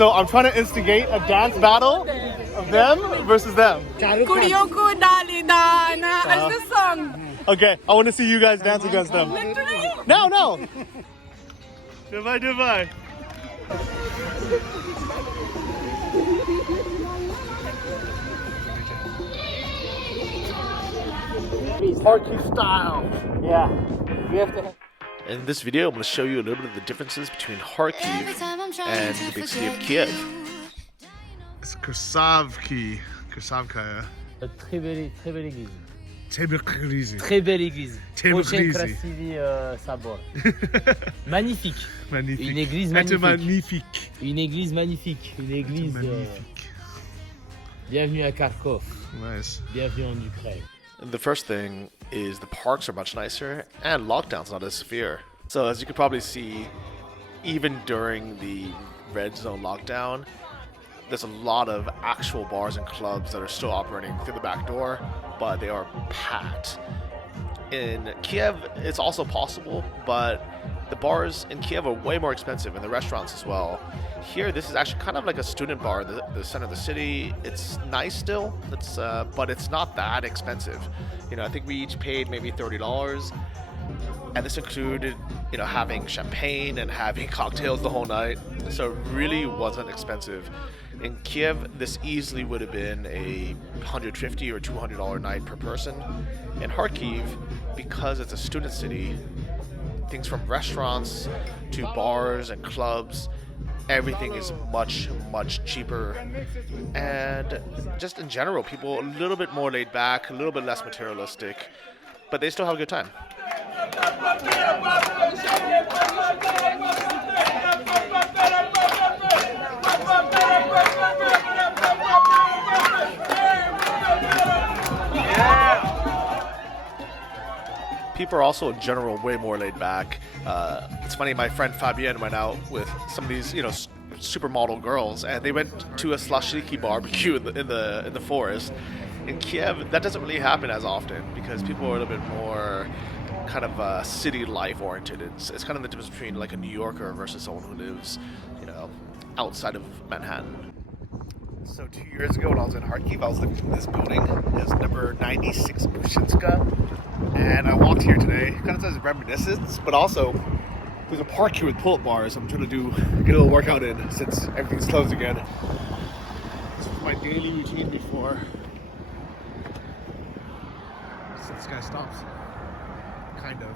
So I'm trying to instigate a dance battle of them versus them. Kudiyo ko dali dana. What's this song? Okay, I want to see you guys dance against them. Literally? No. Divide. Kharkiv style. Yeah. We have to. In this video, I'm going to show you a little bit of the differences between Kharkiv and the big city of Kiev. It's Kharkivkaya. Très belle église. Très Très belle église. Très Очень belle красивый собор. Magnifique. Magnifique. Une église Это magnifique. magnifique. Une église magnifique. Une église. Magnifique. Bienvenue à Kharkov. Nice. Bienvenue en Ukraine. The first thing is the parks are much nicer and lockdown's not as severe. So as you can probably see, even during the red zone lockdown, there's a lot of actual bars and clubs that are still operating through the back door, but they are packed. In Kiev, it's also possible, but the bars in Kiev are way more expensive, and the restaurants as well. Here, this is actually kind of like a student bar, the center of the city. It's nice still, but it's not that expensive. You know, I think we each paid maybe $30, and this included, you know, having champagne and having cocktails the whole night. So it really wasn't expensive. In Kiev, this easily would have been a $150 or $200 night per person. In Kharkiv, because it's a student city, things from restaurants to bars and clubs, everything is much cheaper. And just in general, people a little bit more laid back, a little bit less materialistic, but they still have a good time. People are also in general way more laid back. It's funny, my friend Fabienne went out with some of these, you know, supermodel girls, and they went to a slashliki barbecue in the forest. In Kiev, that doesn't really happen as often because people are a little bit more kind of city life oriented. It's kind of the difference between like a New Yorker versus someone who lives, you know, outside of Manhattan. So 2 years ago when I was in Kharkiv, I was living in this building. It's number 96 Bushinska. And I walked here today, kind of as a reminiscence, but also there's a park here with pull-up bars. I'm trying to get a little workout in since everything's closed again. This was my daily routine before this guy stops. Kind of.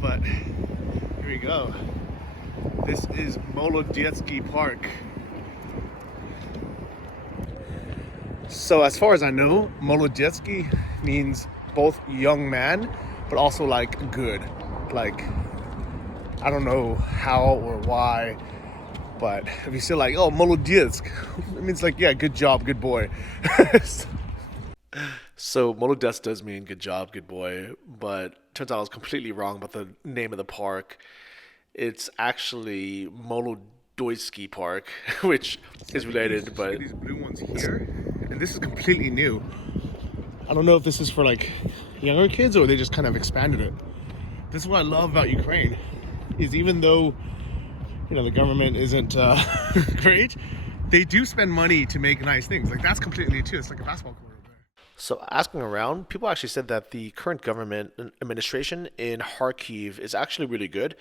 But here we go. This is Molodetsky Park. So as far as I know, Molodetsky means both young man, but also like good. Like, I don't know how or why, but if you say like, oh, Molodetsk, it means like, yeah, good job, good boy. So Molodetsk does mean good job, good boy, but turns out I was completely wrong about the name of the park. It's actually Molodoysky Park, which is related, but these blue ones here, and this is completely new. I don't know if this is for like younger kids or they just kind of expanded it. This is what I love about Ukraine, is even though, you know, the government isn't great, they do spend money to make nice things. Like that's completely new too. It's like a basketball court over there. So asking around, people actually said that the current government administration in Kharkiv is actually really good.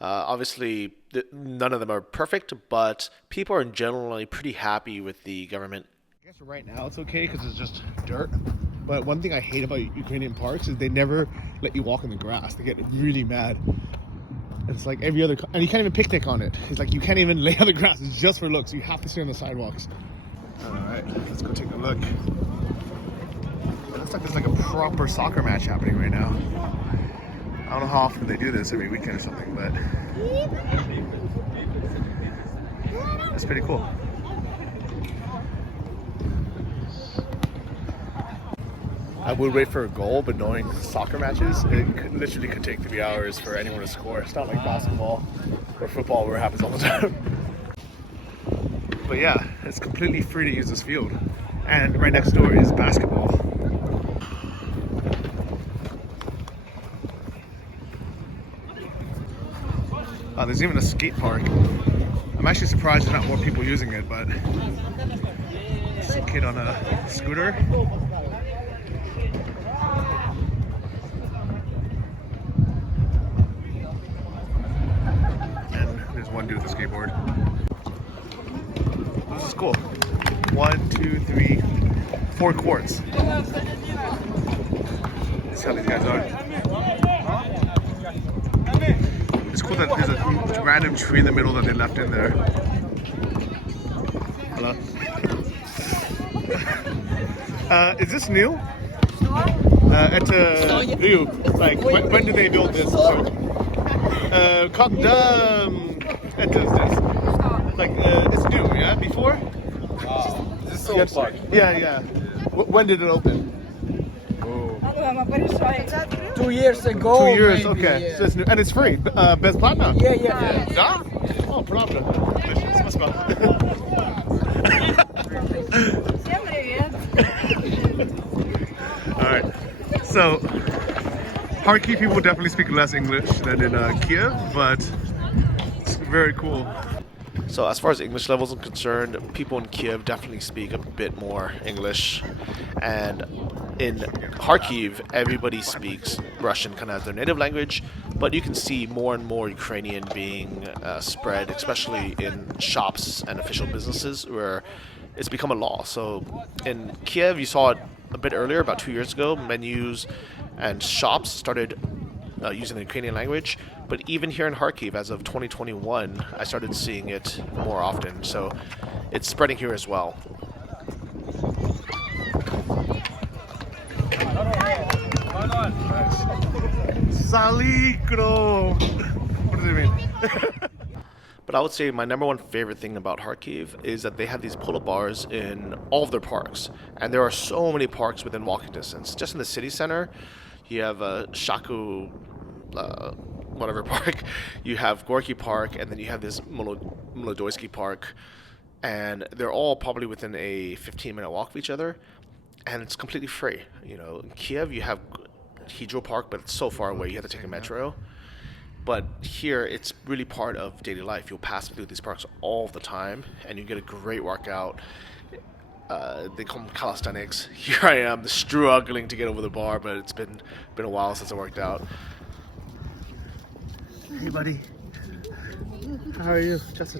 Obviously, none of them are perfect, but people are generally pretty happy with the government. I guess right now it's okay because it's just dirt. But one thing I hate about Ukrainian parks is they never let you walk in the grass. They get really mad. It's like every other, and you can't even picnic on it. It's like you can't even lay on the grass. It's just for looks. You have to stay on the sidewalks. All right, let's go take a look. It looks like there's like a proper soccer match happening right now. I don't know how often they do this, every weekend or something, but it's pretty cool. I would wait for a goal, but knowing soccer matches, it literally could take 3 hours for anyone to score. It's not like basketball or football where it happens all the time. But yeah, it's completely free to use this field. And right next door is basketball. There's even a skate park. I'm actually surprised there's not more people using it, but this kid on a scooter. And there's one dude with a skateboard. This is cool. 1, 2, 3, 4 quarts. That's how these guys are. It's cool that there's a random tree in the middle that they left in there. Hello? Is this new? It's new. Like, when did they build this? Like, it's new, yeah? Before? This is so fun. Yeah. When did it open? 2 years ago. 2 years, maybe, okay. Yeah. So it's new. And it's free. Bez platna? Yeah. Да? О, правда. Спасибо. Всем привет. Alright. So, Kharkiv people definitely speak less English than in Kiev, but it's very cool. So as far as English levels are concerned, people in Kiev definitely speak a bit more English, and in Kharkiv, everybody speaks Russian kind of as their native language, but you can see more and more Ukrainian being spread, especially in shops and official businesses where it's become a law. So in Kiev, you saw it a bit earlier, about 2 years ago, menus and shops started using the Ukrainian language, but even here in Kharkiv, as of 2021, I started seeing it more often, so it's spreading here as well. Salikro! What does it mean? But I would say my number one favorite thing about Kharkiv is that they have these pull-up bars in all of their parks, and there are so many parks within walking distance. Just in the city center, you have Shaku, whatever park, you have Gorky Park, and then you have this Molodoysky Park, and they're all probably within a 15-minute walk of each other, and it's completely free. You know, in Kiev you have Hydro Park, but it's so far away you have to take a metro. But here, it's really part of daily life. You'll pass through these parks all the time, and you get a great workout. They call them calisthenics. Here I am, struggling to get over the bar, but it's been a while since I worked out. Hey, buddy. How are you? Just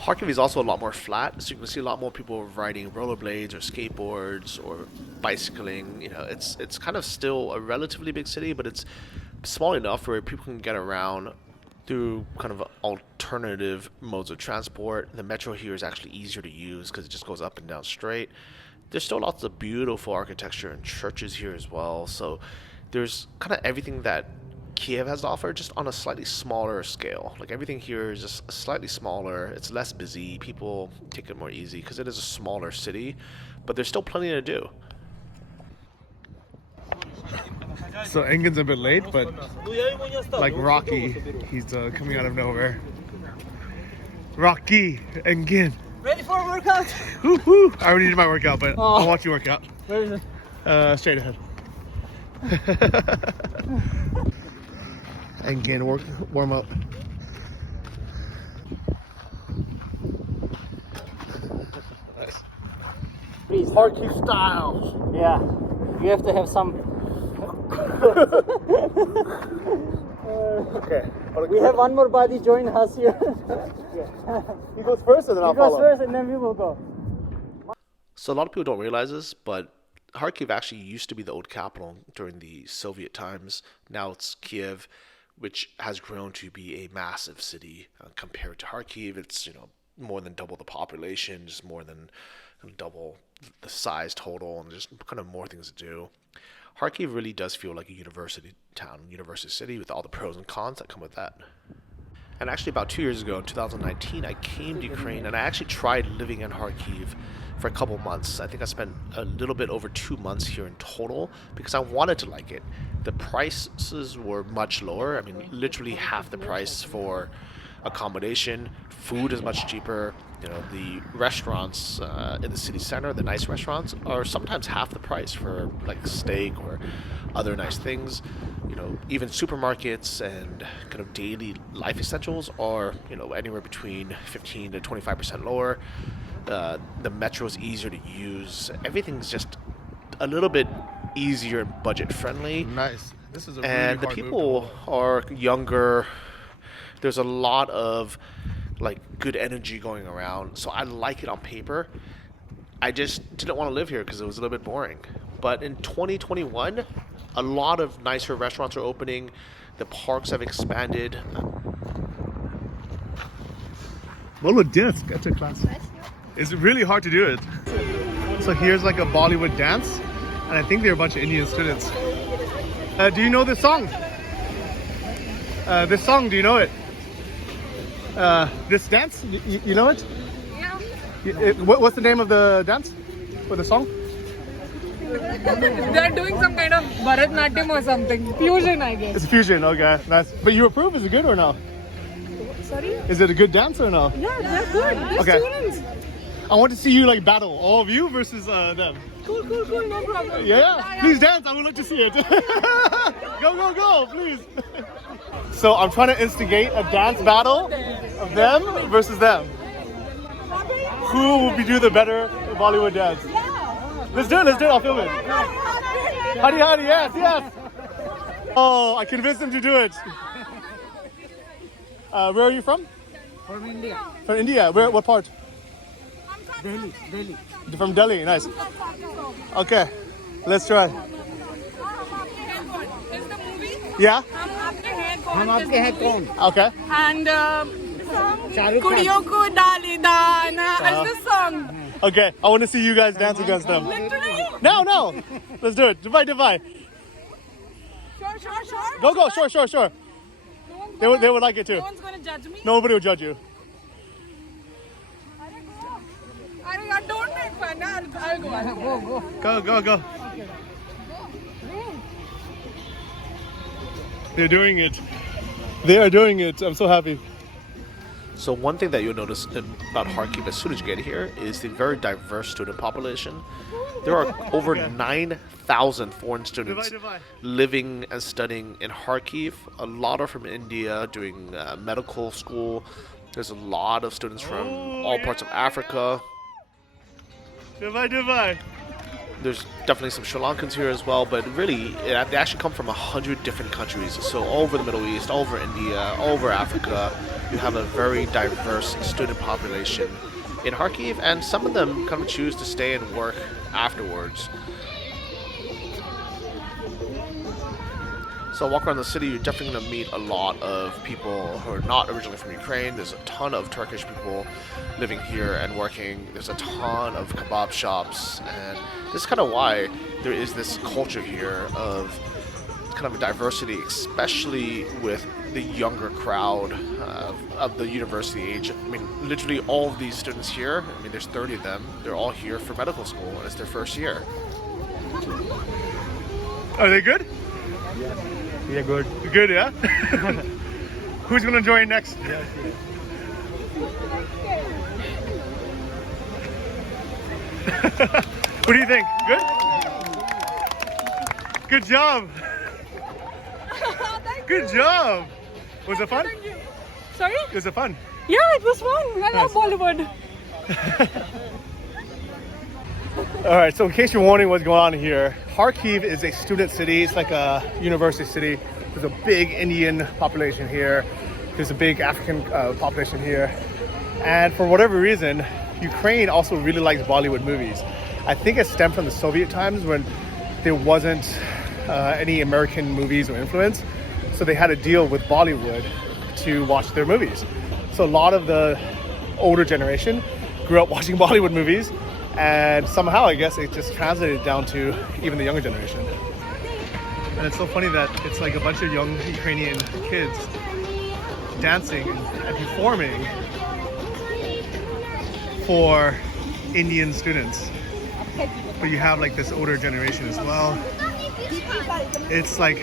Kharkiv is also a lot more flat, so you can see a lot more people riding rollerblades or skateboards or bicycling. You know, it's kind of still a relatively big city, but it's small enough where people can get around through kind of alternative modes of transport. The metro here is actually easier to use because it just goes up and down straight. There's still lots of beautiful architecture and churches here as well, so there's kind of everything that Kiev has to offer, just on a slightly smaller scale. Like, everything here is just slightly smaller. It's less busy. People take it more easy because it is a smaller city, but there's still plenty to do. So Engin's a bit late, but like Rocky, he's coming out of nowhere. Rocky, Engin. Ready for a workout? Woo-hoo. I already did my workout, but I'll watch you work out. Where is it? Straight ahead. Engin, warm up. Nice. Please. Kharkiv style. Yeah. You have to have some. Okay. We have one more body join us here. He goes first, and then I'll He goes follow. first and then we will go. So a lot of people don't realize this, but Kharkiv actually used to be the old capital during the Soviet times. Now it's Kiev, which has grown to be a massive city compared to Kharkiv. It's, you know, more than double the population, just more than double the size total, and just kind of more things to do. Kharkiv really does feel like a university town, university city, with all the pros and cons that come with that. And actually, about 2 years ago, in 2019, I came to Ukraine, and I actually tried living in Kharkiv for a couple months. I think I spent a little bit over 2 months here in total because I wanted to like it. The prices were much lower. I mean, literally half the price for accommodation. Food is much cheaper. You know, the restaurants in the city center, the nice restaurants, are sometimes half the price for like steak or other nice things. You know, even supermarkets and kind of daily life essentials are, you know, anywhere between 15 to 25% lower. The metro is easier to use. Everything's just a little bit easier and budget friendly. Nice. This is a really And the hard people are younger. There's a lot of like good energy going around, so I like it on paper. I just didn't want to live here because it was a little bit boring. But in 2021, a lot of nicer restaurants are opening. The parks have expanded. Молодец, get to class. It's really hard to do it. So here's like a Bollywood dance, and I think they're a bunch of Indian students. Do you know this song? This song, do you know it? This dance, you know it? Yeah. What's the name of the dance or the song? They're doing some kind of Bharatnatyam or something. Fusion, I guess. It's fusion, okay, nice. But you approve? Is it good or no? Sorry? Is it a good dance or no? Yeah, they're good. They're Okay. students. I want to see you like battle, all of you versus them. Cool, no problem. Yeah, please dance. I would like to see it. Go, please. So I'm trying to instigate a dance battle of them versus them. Who will do the better Bollywood dance? Let's do it. I'll film it. Hari, yes. Oh, I convinced them to do it. Where are you from? From India. From India. Where? What part? Delhi. From Delhi. Nice. Okay, let's try. Is the movie? Yeah. हम आपके हैं कौन? Okay. And Shahrukh Kudiyo ko dali dana is the song. Okay. I want to see you guys dance against them. Literally? No. Let's do it. Divide. Sure. Go. Sure. They would like it too. No one's gonna judge me. Nobody will judge you. Don't make fun. I'll go. Go. They're doing it. They are doing it. I'm so happy. So one thing that you'll notice about Kharkiv as soon as you get here is the very diverse student population. There are over 9,000 foreign students Divide. living and studying in Kharkiv. A lot are from India doing medical school. There's a lot of students from all parts of Africa. Divide. There's definitely some Sri Lankans here as well, but really, they actually come from 100 different countries. So all over the Middle East, all over India, all over Africa, you have a very diverse student population in Kharkiv, and some of them kind of choose to stay and work afterwards. So walk around the city, you're definitely going to meet a lot of people who are not originally from Ukraine. There's a ton of Turkish people living here and working. There's a ton of kebab shops, and this is kind of why there is this culture here of kind of a diversity, especially with the younger crowd of the university age. I mean, literally all of these students here, I mean, there's 30 of them. They're all here for medical school, and it's their first year. Are they good? Yeah, good. Good, yeah? Who's gonna join next? What do you think? Good? Good job. Good job. Was it fun? Sorry? Was it fun? Yeah, it was fun. I love Bollywood. All right, so in case you're wondering what's going on here, Kharkiv is a student city. It's like a university city. There's a big Indian population here. There's a big African population here. And for whatever reason, Ukraine also really likes Bollywood movies. I think it stemmed from the Soviet times when there wasn't any American movies or influence. So they had a deal with Bollywood to watch their movies. So a lot of the older generation grew up watching Bollywood movies, and somehow I guess it just translated down to even the younger generation. And it's so funny that it's like a bunch of young Ukrainian kids dancing and performing for Indian students. But you have like this older generation as well. It's like,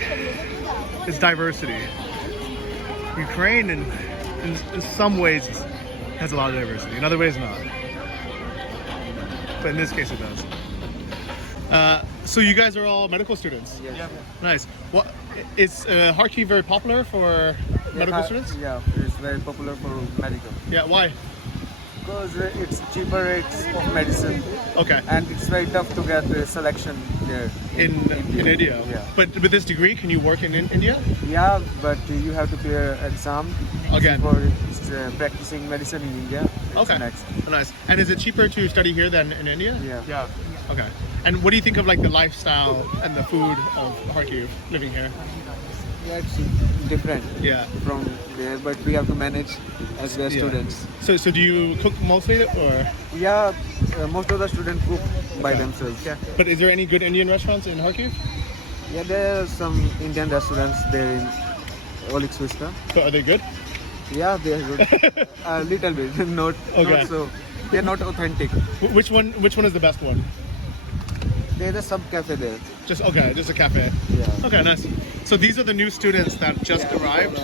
it's diversity. Ukraine and in some ways it has a lot of diversity. In other ways, not. But in this case, it does. So you guys are all medical students? Yeah. Nice. What is Kharkiv very popular for medical students? Yeah, it's very popular for medical. Yeah. Why? Because it's cheaper rates of medicine. Okay. And it's very tough to get the selection there. In India. Yeah. But with this degree, can you work in India? Yeah, but you have to clear exam Again. for practicing medicine in India. It's Okay. Next. Nice. And is it cheaper to study here than in India? Yeah. Okay. And what do you think of like the lifestyle and the food of Kharkiv living here? Yeah, it's different Yeah. from there, but we have to manage as we're Yeah. students. So do you cook mostly or? Yeah, most of the students cook by themselves. Yeah. But is there any good Indian restaurants in Kharkiv? Yeah, there are some Indian restaurants there in Olix Vista. So are they good? Yeah, they are good. A little bit, not Okay. so. They're not authentic. Which one is the best one? There's a sub cafe there. Just a cafe. Yeah. Okay, nice. So these are the new students that just arrived.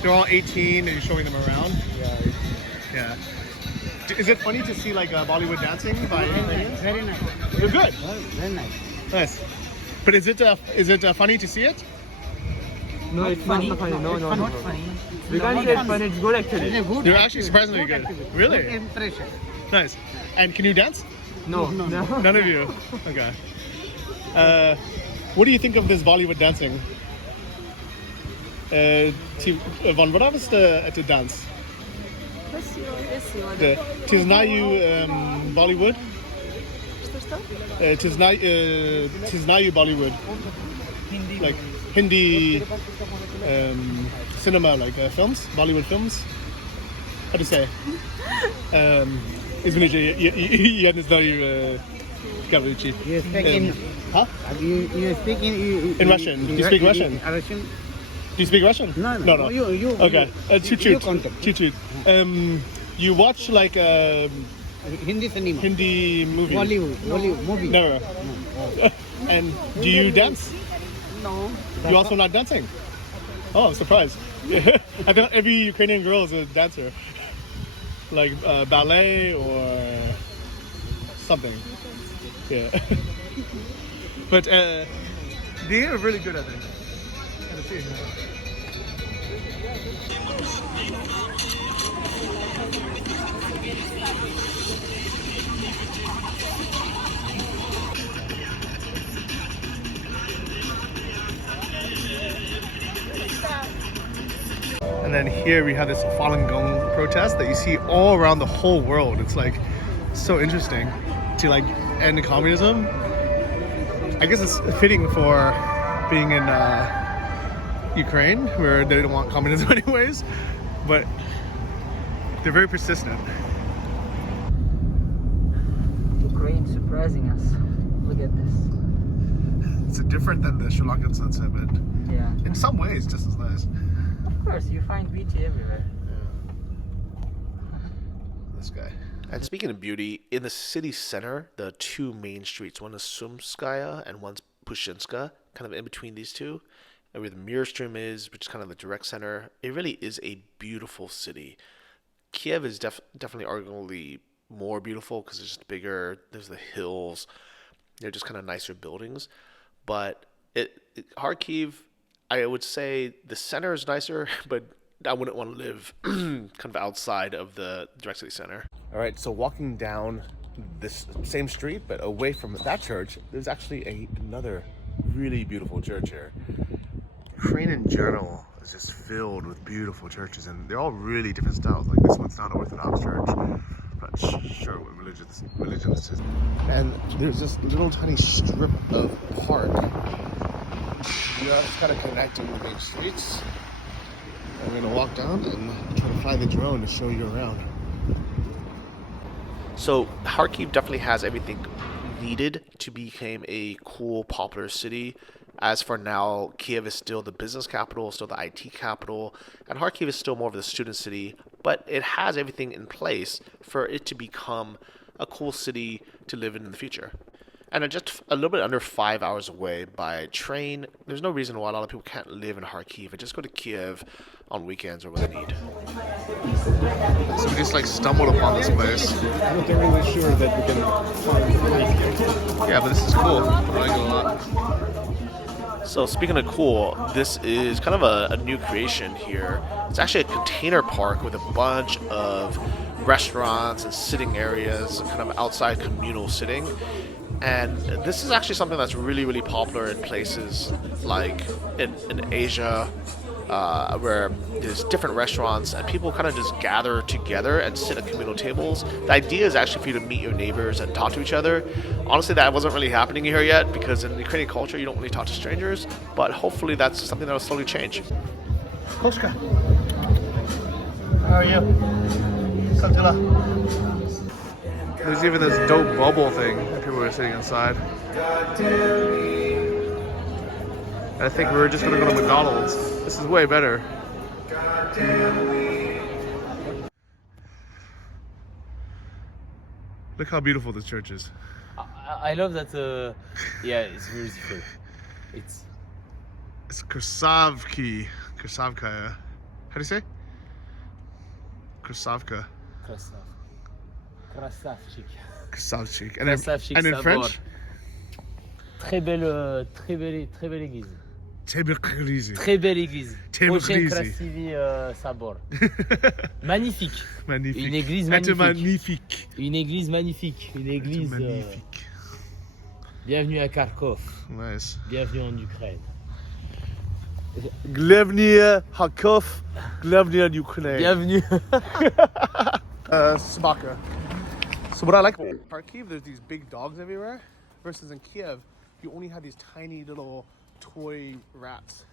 They're all 18 and you're showing them around. Yeah. Yeah. Is it funny to see like Bollywood dancing by Indians? Very nice. They're good. Very nice. Nice. But is it funny to see it? No, it's not funny. No. Not funny. We can't say it's funny. It's good actually. It's a good They're actually surprisingly good. activity. Really? Good impression. Nice. And can you dance? No. None of you. Okay. What do you think of this Bollywood dancing? Van, wat is het dans? Het is na je Bollywood? Het is na je Bollywood. Like Hindi cinema, like films, Bollywood films. How to say? Извините, я не знаю говорить. You speak in. Huh? You speak in. In Russian. Do you speak Russian? Russian. Do you speak Russian? No. You. Okay. You Чуть-чуть. contact. Чуть-чуть. You watch like Hindi cinema. Hindi movie? Bollywood movie. Never. And do you dance? No. You also not dancing? Oh, I'm surprised. I thought every Ukrainian girl is a dancer. Like ballet or something. Yeah. But they are really good at it. Let's see. And then here we have this Falun Gong protest that you see all around the whole world. It's like so interesting to like end communism. I guess it's fitting for being in Ukraine where they don't want communism anyways, but they're very persistent. Ukraine surprising us. Look at this. It's different than the Sri Lankan sunset, but Yeah. in some ways just as nice. Of course, you find beauty everywhere. This guy. And speaking of beauty, in the city center, the two main streets, one is Sumskaya and one's Pushinska, kind of in between these two, and where the mirror stream is, which is kind of the direct center. It really is a beautiful city. Kiev is definitely arguably more beautiful because it's just bigger. There's the hills. They're just kind of nicer buildings. But Kharkiv, I would say the center is nicer, but I wouldn't want to live kind of outside of the direct city center. All right, so walking down this same street, but away from that church, there's actually another really beautiful church here. Ukraine in general is just filled with beautiful churches, and they're all really different styles. Like this one's not an Orthodox church. I'm not sure what religion this is. And there's this little tiny strip of park just kind of connecting the main streets. And we're gonna walk down and try to fly the drone to show you around. So Kharkiv definitely has everything needed to become a cool, popular city. As for now, Kiev is still the business capital, still the IT capital, and Kharkiv is still more of the student city, but it has everything in place for it to become a cool city to live in the future. and just a little bit under 5 hours away by train. There's no reason why a lot of people can't live in Kharkiv and just go to Kiev on weekends or when they need. So we just like stumbled upon this place. I'm not really sure that we can find it. Yeah, but this is cool. I like it a lot. So speaking of cool, this is kind of a new creation here. It's actually a container park with a bunch of restaurants and sitting areas, kind of outside communal sitting. And this is actually something that's really, really popular in places like in Asia, where there's different restaurants and people kind of just gather together and sit at communal tables. The idea is actually for you to meet your neighbors and talk to each other. Honestly, that wasn't really happening here yet because in Ukrainian culture, you don't really talk to strangers, but hopefully that's something that will slowly change. Koshka, how are you? There's even this dope bubble thing that people are sitting inside. And I think we're just gonna go to McDonald's. This is way better. Look how beautiful this church is. I love that. Yeah, it's beautiful. It's Krasavki. Krasavkaya. How do you say? Krasavka. Krasavchik. Krasavchik. Krasavchik And in Sabor. French? Très belle église. Tebekhrizi. Très belle église. Tebekhrizi. Очень красивый собор. Magnifique. Magnifique. Une église Это magnifique. magnifique. Une église magnifique. Une église. Magnifique. Bienvenue à Kharkov. Nice. Bienvenue en Ukraine. Glevnia Kharkov. Glevnia Ukraine. Bienvenue. Собака. So what I like about Kharkiv, there's these big dogs everywhere, versus in Kiev, you only have these tiny little toy rats.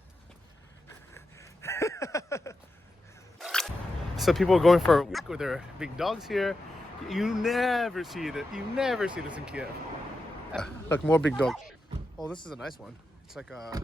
So people are going for a walk with their big dogs here. You never see it. You never see this in Kiev. Look, more big dogs. Oh, this is a nice one. It's like a.